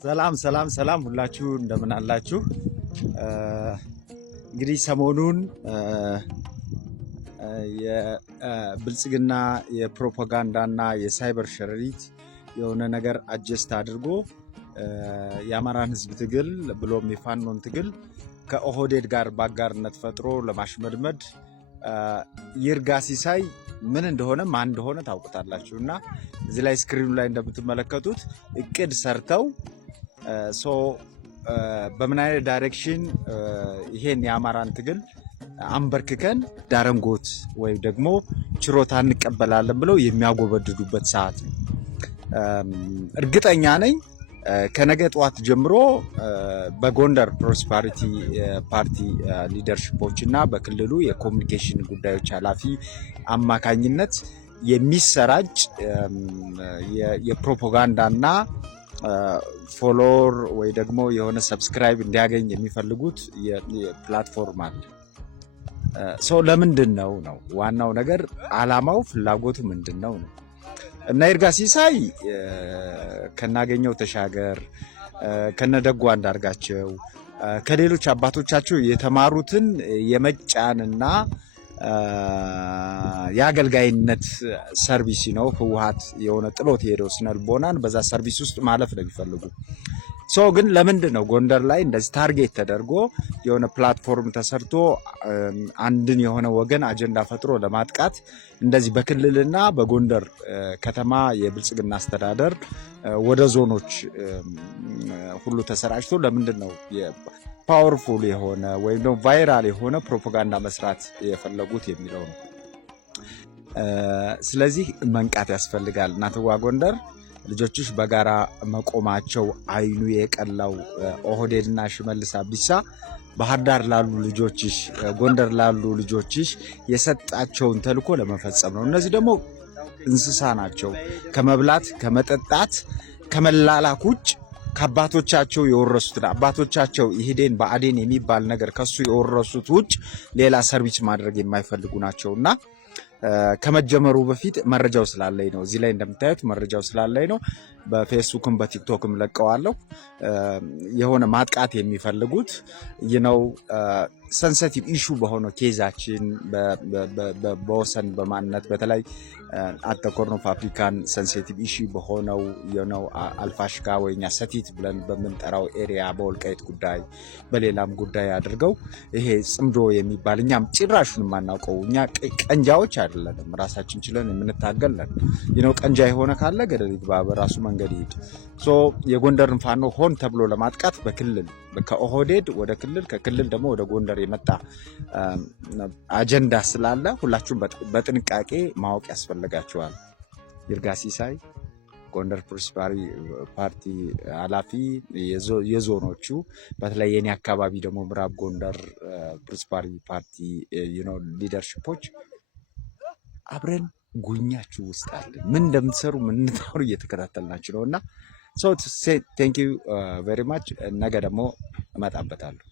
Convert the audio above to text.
ሰላም ሁላችሁ እንደምን አላችሁ? እንግዲህ ሰሞኑን የብልጽግና የፕሮፓጋንዳና የሳይበር ሸረሪት የሆነ ነገር አጀስት አድርጎ የአማራን ሕዝብ ትግል ብሎም የፋኖን ትግል ከኦህዴድ ጋር ባጋርነት ፈጥሮ ለማሽመድመድ ይርጋ ሲሳይ ምን እንደሆነ ማን እንደሆነ ታውቁታላችሁና እዚህ ላይ ስክሪኑ ላይ እንደምትመለከቱት እቅድ ሰርተው በምን አይነት ዳይሬክሽን ይሄን የአማራን ትግል አንበርክከን ዳረንጎት ወይ ደግሞ ችሮታ እንቀበላለን ብለው የሚያጎበድዱበት ሰዓት ነው። እርግጠኛ ነኝ ከነገ ጧት ጀምሮ በጎንደር ፕሮስፐሪቲ ፓርቲ ሊደርሺፖች እና በክልሉ የኮሙኒኬሽን ጉዳዮች ኃላፊ አማካኝነት የሚሰራጭ የፕሮፓጋንዳና ፎሎወር ወይ ደግሞ የሆነ ሰብስክራይብ እንዲያገኝ የሚፈልጉት የፕላትፎርም አለ። ለምንድን ነው ዋናው ነገር አላማው ፍላጎቱ ምንድነው ነው? እና ይርጋ ሲሳይ ከናገኘው ተሻገር ከነደጓ አንዳርጋቸው ከሌሎች አባቶቻቸው የተማሩትን የመጫንና የአገልጋይነት ሰርቪስ ነው ህወሓት የሆነ ጥሎት ሄደው ስነልቦናን በዛ ሰርቪስ ውስጥ ማለፍ ነው የሚፈልጉ። ግን ለምንድን ነው ጎንደር ላይ እንደዚህ ታርጌት ተደርጎ የሆነ ፕላትፎርም ተሰርቶ አንድን የሆነ ወገን አጀንዳ ፈጥሮ ለማጥቃት እንደዚህ በክልልና በጎንደር ከተማ የብልጽግና አስተዳደር ወደ ዞኖች ሁሉ ተሰራጭቶ ለምንድን ነው ፓወርፉል የሆነ ወይም ደግሞ ቫይራል የሆነ ፕሮፓጋንዳ መስራት የፈለጉት የሚለው ነው። ስለዚህ መንቃት ያስፈልጋል። እናትዋ ጎንደር ልጆችሽ በጋራ መቆማቸው አይኑ የቀላው ኦህዴድና ሽመልስ አብዲሳ ባህር ዳር ላሉ ልጆችሽ ጎንደር ላሉ ልጆችሽ የሰጣቸውን ተልኮ ለመፈጸም ነው። እነዚህ ደግሞ እንስሳ ናቸው። ከመብላት ከመጠጣት ከመላላክ ውጭ ከአባቶቻቸው የወረሱት አባቶቻቸው ኢህዴን በአዴን የሚባል ነገር ከሱ የወረሱት ውጭ ሌላ ሰርቪስ ማድረግ የማይፈልጉ ናቸውና ከመጀመሩ በፊት መረጃው ስላለኝ ነው። እዚህ ላይ እንደምታዩት መረጃው ስላለኝ ነው። በፌስቡክም በቲክቶክም ለቀዋለሁ። የሆነ ማጥቃት የሚፈልጉት ሰንሲቲቭ ኢሹ በሆነው ኬዛችን በወሰን በማንነት በተለይ አት ዘ ኮርን ኦፍ አፍሪካን ሰንሲቲቭ ኢሹ በሆነው አልፋሽካ ወይኛ ሰቲት ብለን በምንጠራው ኤሪያ በወልቃይት ጉዳይ በሌላም ጉዳይ አድርገው ይሄ ጽምዶ የሚባል እኛም ጭራሹን የማናውቀው እኛ ቀንጃዎች አይደለንም፣ ራሳችን ችለን የምንታገል ነን። ቀንጃ የሆነ ካለ ገደል ይግባ፣ በራሱ መንገድ ይሄድ። የጎንደርን ፋኖ ሆን ተብሎ ለማጥቃት በክልል ከኦህዴድ ወደ ክልል ከክልል ደግሞ ወደ ጎንደር የመጣ አጀንዳ ስላለ ሁላችሁም በጥንቃቄ ማወቅ ያስፈልጋችኋል። ይርጋ ሲሳይ ጎንደር ፕሮስፐሪቲ ፓርቲ ኃላፊ የዞኖቹ በተለይ የኔ አካባቢ ደግሞ ምዕራብ ጎንደር ፕሮስፐሪቲ ፓርቲ ሊደርሺፖች አብረን ጉኛችሁ ውስጥ አለ። ምን እንደምትሰሩ ምን እንደምታወሩ እየተከታተልናችሁ ነውና ቴንክ ዩ ቬሪ ማች። ነገ ደግሞ እመጣበታለሁ።